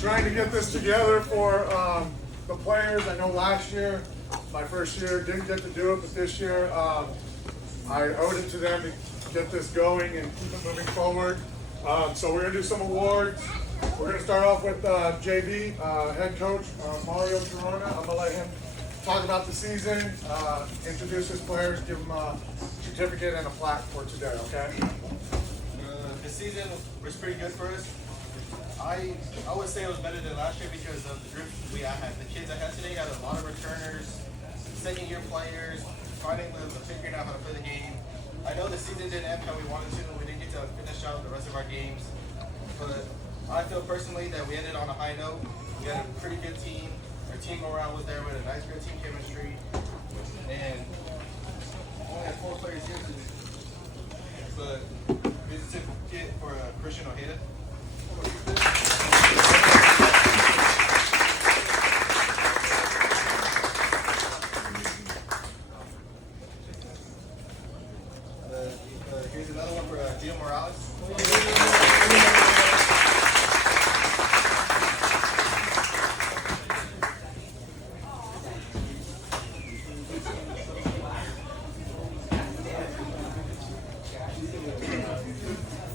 trying to get this together for the players. I know last year, my first year, didn't get to do it, but this year I owed it to them to get this going and keep it moving forward. So we're going to do some awards. We're going to start off with JB, head coach Mario Corona. I'm going to let him talk about the season, introduce his players, give them a certificate and a plaque for today, okay? The season was pretty good for us. I would say it was better than last year because of the group we had. The kids I had today had a lot of returners, second-year players, figuring out how to play the game. I know the season didn't end how we wanted to. We didn't get to finish out the rest of our games. But I feel personally that we ended on a high note. We had a pretty good team. Our team morale was there with a nice, good team chemistry. And only had 4 players here today. But this is a certificate for Christian Ojeda. Here's another one for Gio Morales.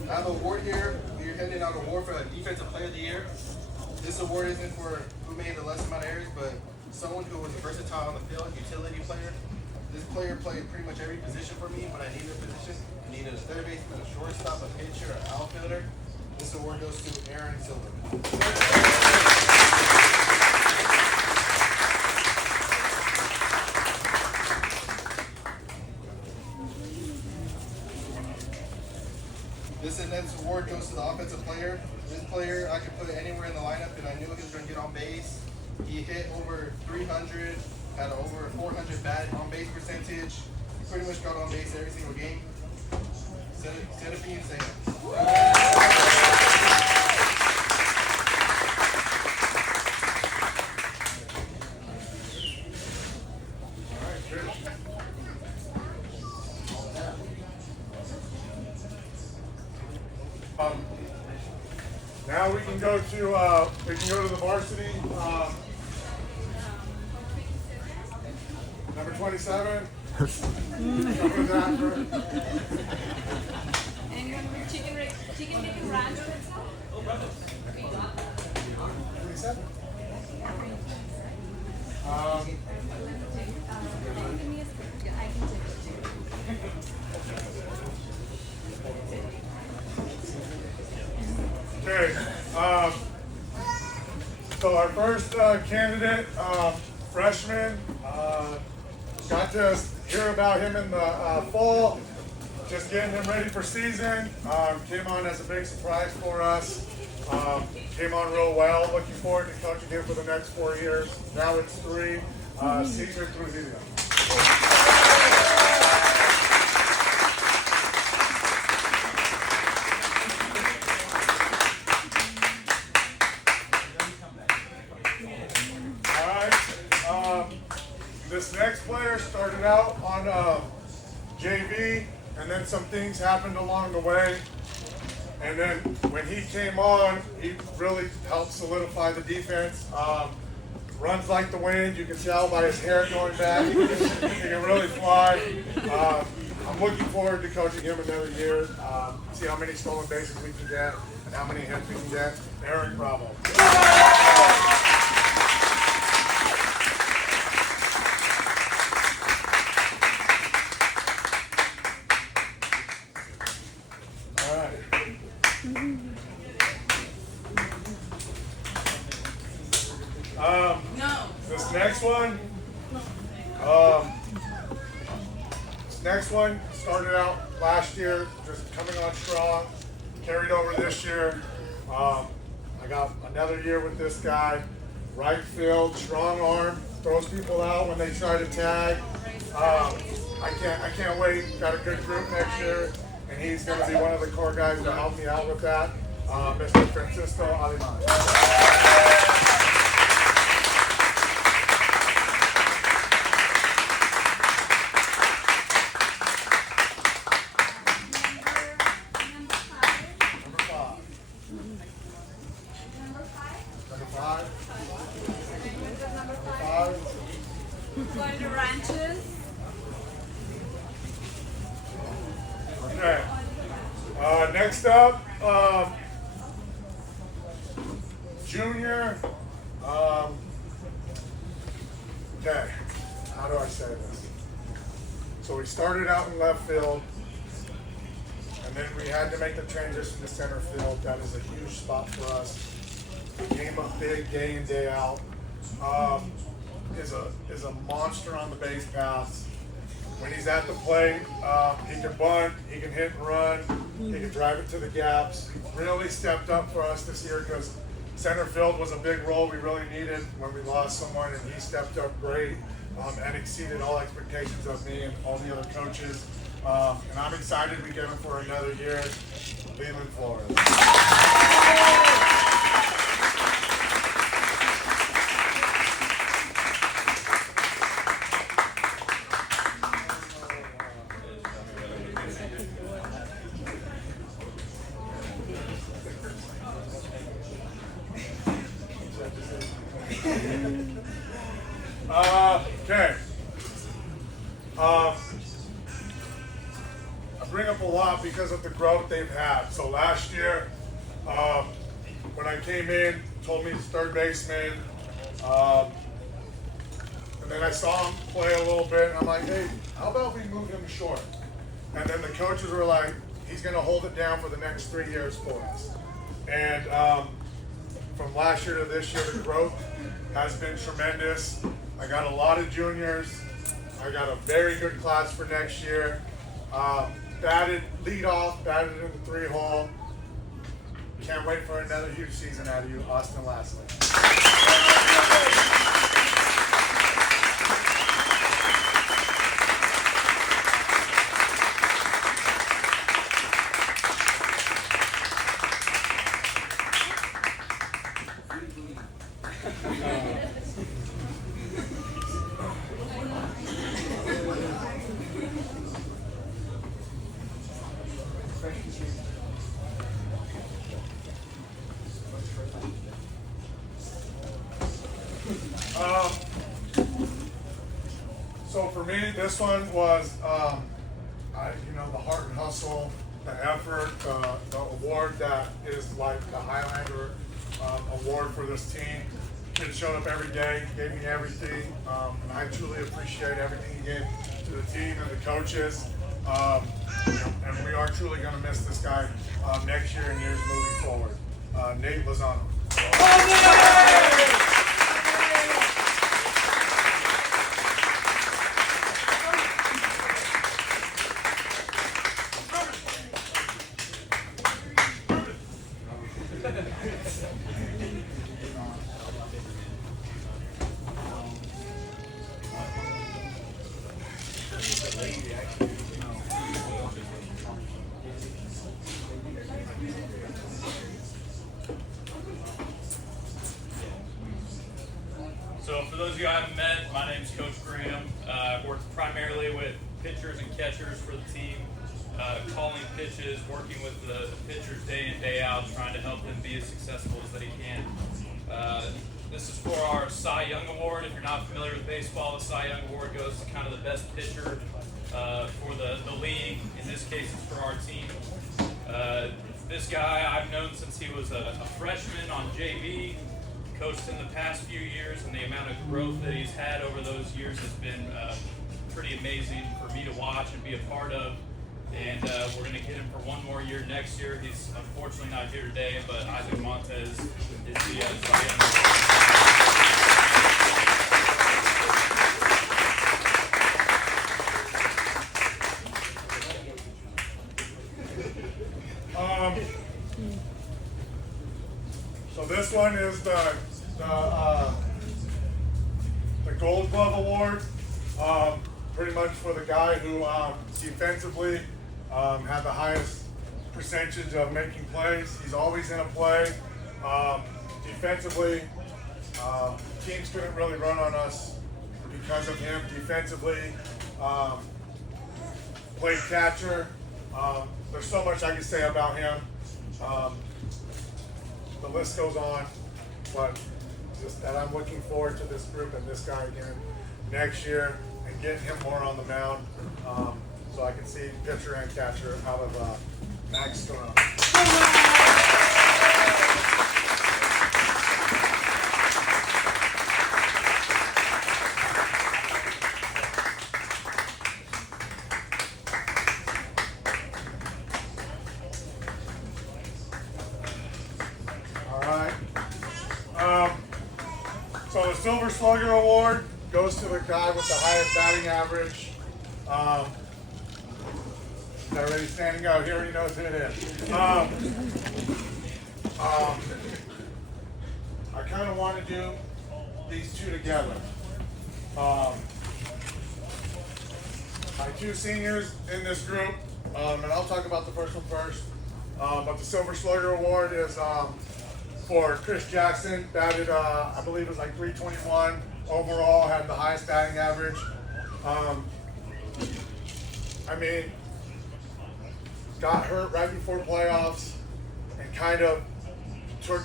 I have an award here. We're handing out an award for Defensive Player of the Year. This award isn't for who made the less amount of errors, but someone who was versatile on the field, utility player. This player played pretty much every position for me when I needed a position. I needed a third baseman, a shortstop, a pitcher, an outfielder. This award goes to Aaron Silverman. This next award goes to the offensive player. This player, I could put it anywhere in the lineup, and I knew he was going to get on base. He hit over 300, had over 400 bat on base percentage. He pretty much got on base every single game. Centipede Sam. Now we can go to the varsity. Number 27. Someone's after. Anyone with chicken bacon ranch on its side? 27. Give me a certificate. I can take it too. Okay. So our first candidate, freshman, got to hear about him in the fall, just getting him ready for season. Came on as a big surprise for us. Came on real well. Looking forward to coaching him for the next 4 years. Now it's 3. Senior Trujillo. This next player started out on JV, and then some things happened along the way. And then when he came on, he really helped solidify the defense. Runs like the wind. You can tell by his hair going back. He can really fly. I'm looking forward to coaching him another year. See how many stolen bases we can get and how many hits we can get. Eric, bravo. This next one started out last year, just coming on strong, carried over this year. I got another year with this guy. Right field, strong arm, throws people out when they try to tag. I can't wait. Got a good group next year, and he's going to be one of the core guys to help me out with that. Mr. Francisco Aliman. Number 5. Who's at number 5? 5. Going to ranches. Okay. Next up, junior. Okay. How do I say this? So we started out in left field, and then we had to make the transition to center field. That is a huge spot for us. Became a big day in, day out. Is a monster on the base paths. When he's at the plate, he can bunt, he can hit and run, he can drive it to the gaps. Really stepped up for us this year because center field was a big role we really needed when we lost someone, and he stepped up great and exceeded all expectations of me and all the other coaches. And I'm excited we get him for another year. Leland Flores. Okay. I bring up a lot because of the growth they've had. So last year, when I came in, told me he's third baseman, and then I saw him play a little bit, and I'm like, hey, how about we move him short? And then the coaches were like, he's going to hold it down for the next 3 years for us. And from last year to this year, the growth has been tremendous. I got a lot of juniors. I got a very good class for next year. Batted leadoff, batted in the 3-hole. Can't wait for another huge season out of you, Austin Lastly. So for me, this one was, the heart and hustle, the effort, the award that is like the Highlander award for this team. Kid showed up every day, gave me everything, and I truly appreciate everything he gave to the team and the coaches. And we are truly going to miss this guy next year and years moving forward. Nate Lozano. So for those of you I haven't met, my name is Coach Graham. I work primarily with pitchers and catchers for the team, calling pitches, working with the pitchers day in, day out, trying to help them be as successful as they can. This is for our Cy Young Award. If you're not familiar with baseball, the Cy Young Award goes to kind of the best pitcher for the league. In this case, it's for our team. This guy I've known since he was a freshman on JV, coached in the past few years, and the amount of growth that he's had over those years has been pretty amazing for me to watch and be a part of. And we're going to get him for one more year next year. He's unfortunately not here today, but Isaac Montez is the So this one is the Gold Glove Award, pretty much for the guy who defensively had the highest percentage of making plays. He's always in a play. Defensively, teams couldn't really run on us because of him. Defensively, played catcher. There's so much I can say about him. The list goes on. but just that I'm looking forward to this group and this guy again next year and getting him more on the mound, so I can see pitcher and catcher out of Max Storm. So the Silver Slugger Award goes to the guy with the highest batting average. Is already standing out. He already knows who it is. I kind of want to do these two together. My two seniors in this group, and I'll talk about the first one first. But the Silver Slugger Award is for Chris Jackson, batted, I believe it was like 321 overall, had the highest batting average. I mean, got hurt right before playoffs and kind of took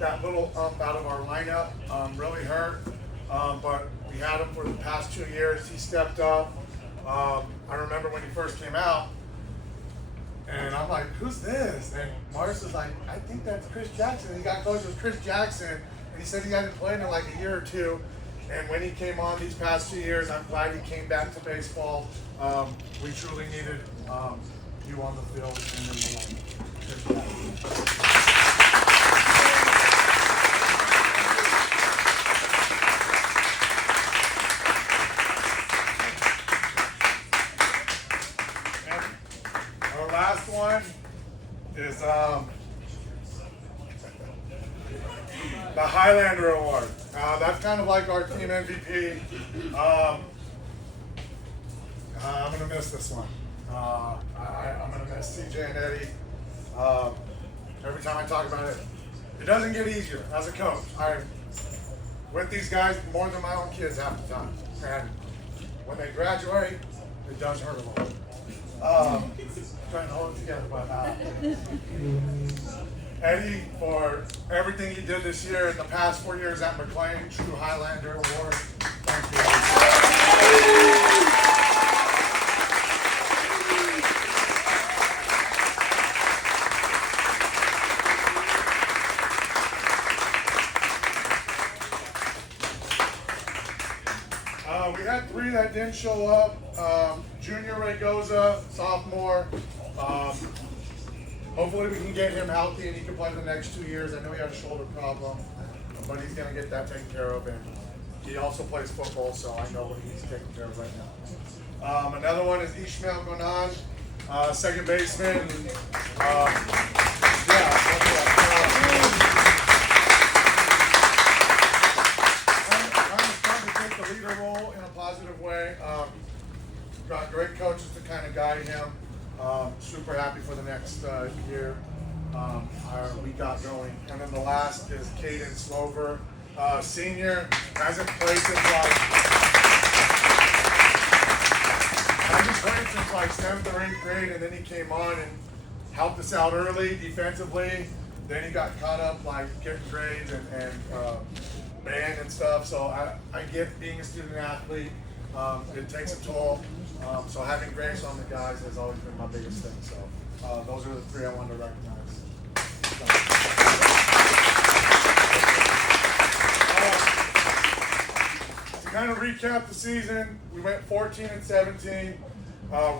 that little ump out of our lineup, really hurt. But we had him for the past 2 years. He stepped up. I remember when he first came out, and I'm like, who's this? And Mars was like, I think that's Chris Jackson. And he got close with Chris Jackson, and he said he hadn't played in like a year or two. And when he came on these past 2 years, I'm glad he came back to baseball. We truly needed you on the field and in the line. Chris Jackson. Last one is the Highlander Award. That's kind of like our team MVP. I'm going to miss this one. I'm going to miss CJ and Eddie. Every time I talk about it, it doesn't get easier as a coach. I'm with these guys more than my own kids half the time. And when they graduate, it does hurt a lot. Trying to hold it together, but Eddie, for everything he did this year and the past 4 years at McLane, true Highlander Award. Thank you. We had 3 that didn't show up. Junior Raygoza, sophomore. Hopefully we can get him healthy and he can play the next 2 years. I know he had a shoulder problem, but he's going to get that taken care of. And he also plays football, so I know what he's taking care of right now. Another one is Ishmael Gonan, second baseman. Leader role in a positive way. Got great coaches to kind of guide him. Super happy for the next year we got going. And then the last is Caden Slover, senior, hasn't played since like 7th or 8th grade, and then he came on and helped us out early defensively. Then he got caught up like getting grades and band and stuff, so I get being a student athlete, it takes a toll, so having grace on the guys has always been my biggest thing, so those are the 3 I wanted to recognize. To kind of recap the season, we went 14-17,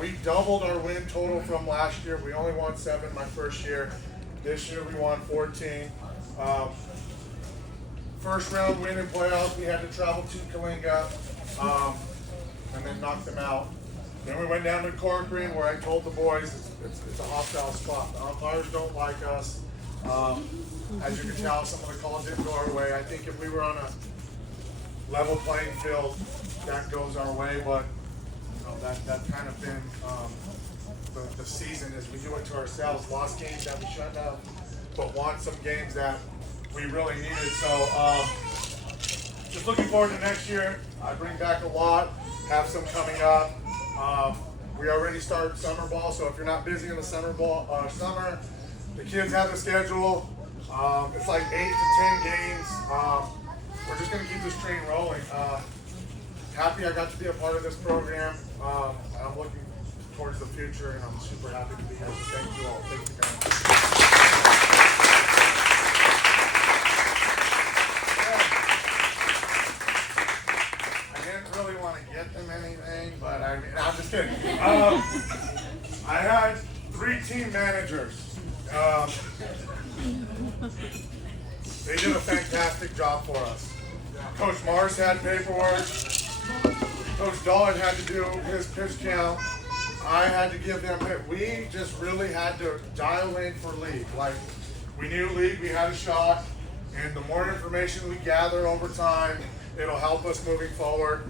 we doubled our win total from last year. We only won 7 my first year. This year we won 14. First round win in playoffs, we had to travel to Kalinga and then knock them out. Then we went down to Corcoran, where I told the boys it's a hostile spot. The umpires don't like us. As you can tell, some of the calls didn't go our way. I think if we were on a level playing field, that goes our way, but you know, that's kind of been the season, is we do it to ourselves. Lost games that we shouldn't have, but won some games that we really needed. So just looking forward to next year. I bring back a lot, have some coming up. We already started summer ball, so if you're not busy in the summer, the kids have a schedule. It's like 8 to 10 games. We're just going to keep this train rolling. Happy I got to be a part of this program. I'm looking towards the future, and I'm super happy to be here. So thank you all. Thank you very much. I didn't really want to get them anything, but I'm just kidding. I had 3 team managers. They did a fantastic job for us. Coach Mars had paperwork. Coach Dolan had to do his pitch count. I had to give them it. We just really had to dial in for league. Like, we knew league, we had a shot, and the more information we gather over time, it'll help us moving forward.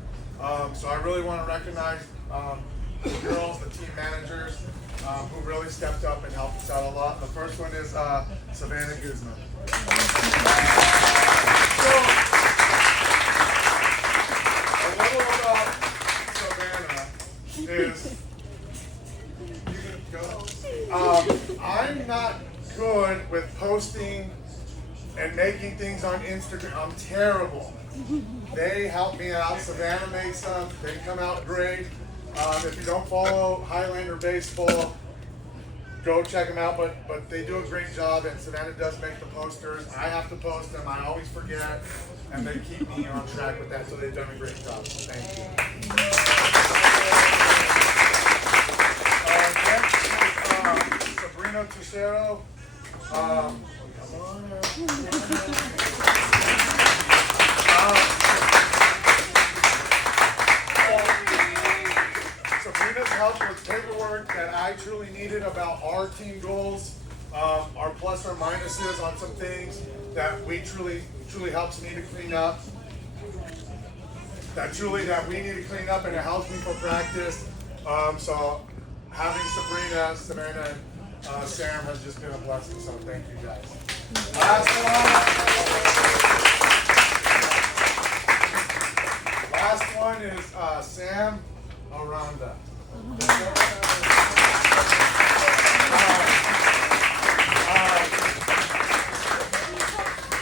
So I really want to recognize the girls, the team managers, who really stepped up and helped us out a lot. The first one is Savannah Guzman. A little about Savannah is, I'm not good with posting and making things on Instagram. I'm terrible. They help me out. Savannah makes them. They come out great. If you don't follow Highlander Baseball, go check them out, but they do a great job, and Savannah does make the posters. I have to post them. I always forget, and they keep me on track with that, so they've done a great job. So thank you. Next is Sabrina Tucero. Come Sabrina's helped with paperwork that I truly needed about our team goals, our plus or minuses on some things that we truly helps me to clean up. That we need to clean up, and it helps me for practice. So having Sabrina, Savannah, and Sam has just been a blessing. So thank you guys. Last one is Sam Aranda.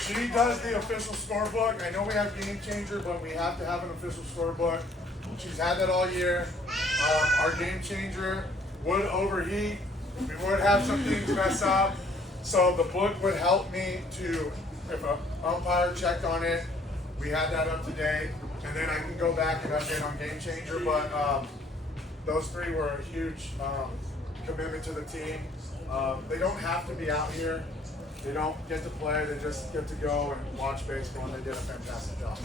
She does the official scorebook. I know we have Game Changer, but we have to have an official scorebook. She's had that all year. Our Game Changer would overheat. We would have some things mess up. So the book would help me to, if an umpire checked on it, we had that up to date. And then I can go back and update on Game Changer. But those 3 were a huge commitment to the team. They don't have to be out here. They don't get to play. They just get to go and watch baseball, and they did a fantastic job.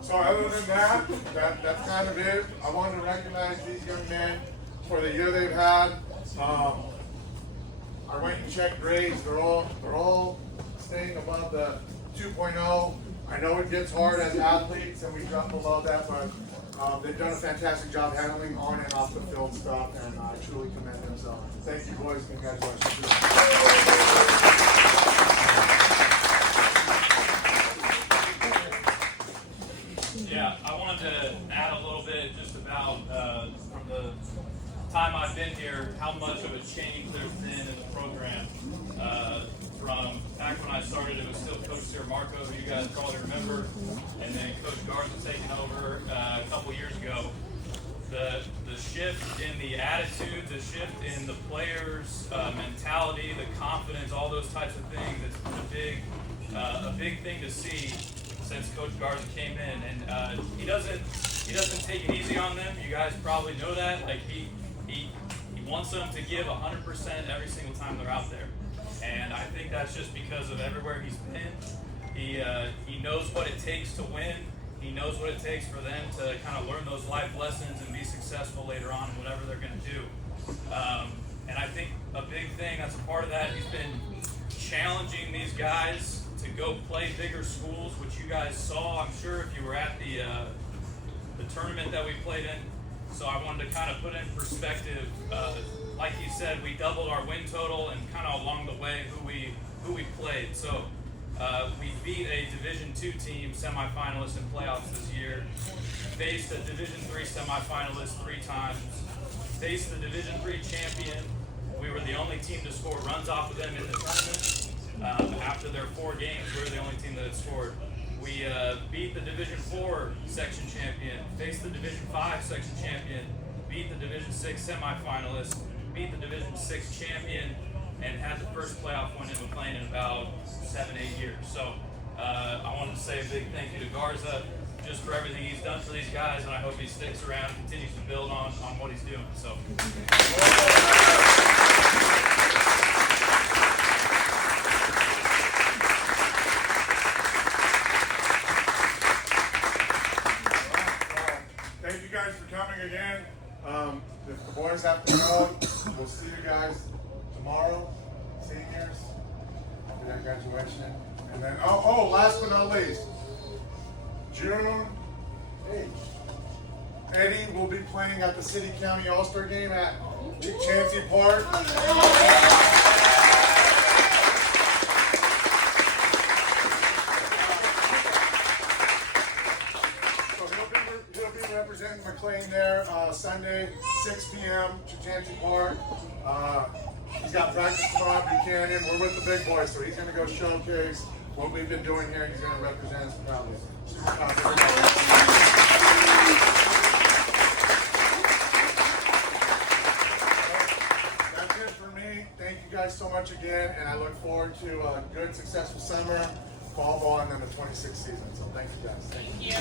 So other than that, that's kind of it. I want to recognize these young men for the year they've had. I went and checked grades. They're all staying above the 2.0. I know it gets hard as athletes, and we drop below that, but they've done a fantastic job handling on and off the field stuff, and I truly commend them. So thank you, boys. Congratulations. Yeah, I wanted to add a little bit just about from the time I've been here, how much of a change there's been in the program. From back when I started, it was still Coach Marco, who you guys probably remember, and then Coach Garza taking over a couple years ago. The shift in the attitude, the shift in the players' mentality, the confidence, all those types of things, it's been a big thing to see since Coach Garza came in, and he doesn't take it easy on them. You guys probably know that. Like he wants them to give 100% every single time they're out there. And I think that's just because of everywhere he's been. He knows what it takes to win. He knows what it takes for them to kind of learn those life lessons and be successful later on in whatever they're going to do. And I think a big thing that's a part of that, he's been challenging these guys to go play bigger schools, which you guys saw, I'm sure, if you were at the tournament that we played in. So I wanted to kind of put in perspective, like he said, we doubled our win total, and kind of along the way who we played. So We beat a Division II team, semifinalist in playoffs this year. Faced a Division III semifinalist 3 times. Faced the Division III champion. We were the only team to score runs off of them in the tournament. After their 4 games, we were the only team that had scored. We beat the Division IV section champion, faced the Division V section champion, beat the Division VI semifinalist, beat the Division VI champion, and had the first playoff win in McLane in about 7-8 years. So I wanted to say a big thank you to Garza just for everything he's done for these guys, and I hope he sticks around, continues to build on what he's doing. So. Thank you guys for coming again. If the boys have to go, we'll see you guys tomorrow, seniors, after that graduation. And then, last but not least, June 8th, Eddie will be playing at the City County All-Star Game at Chansey Park. He'll be representing McLane there Sunday, 6 p.m. to Chansey Park. He's got practice tomorrow at Buchanan. We're with the big boys, so he's going to go showcase what we've been doing here, and he's going to represent us proudly. That's it for me. Thank you guys so much again, and I look forward to a good, successful summer, fall ball, and then the 26th season. So thank you guys. Thank you.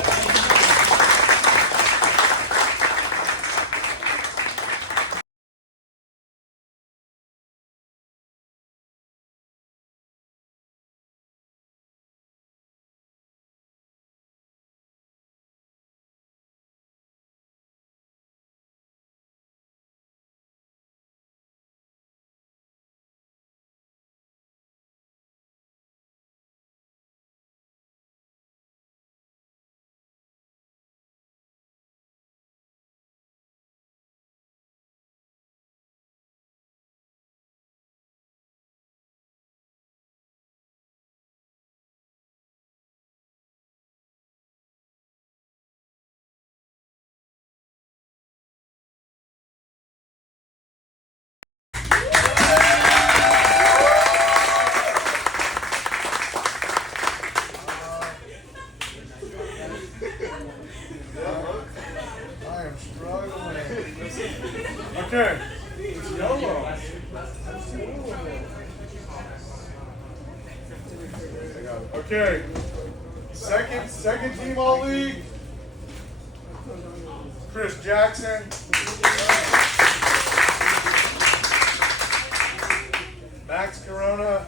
I am struggling. Okay. YOLO. Okay. Second team all league. Chris Jackson. Max Corona.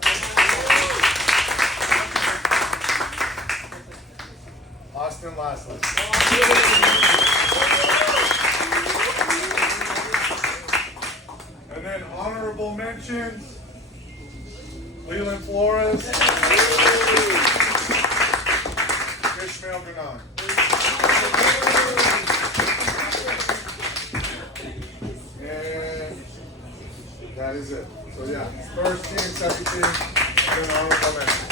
Austin Lastly. And then honorable mentions, Leland Flores, Ishmael Ganon. And that is it. So yeah, first team, second team, and then honorable mentions.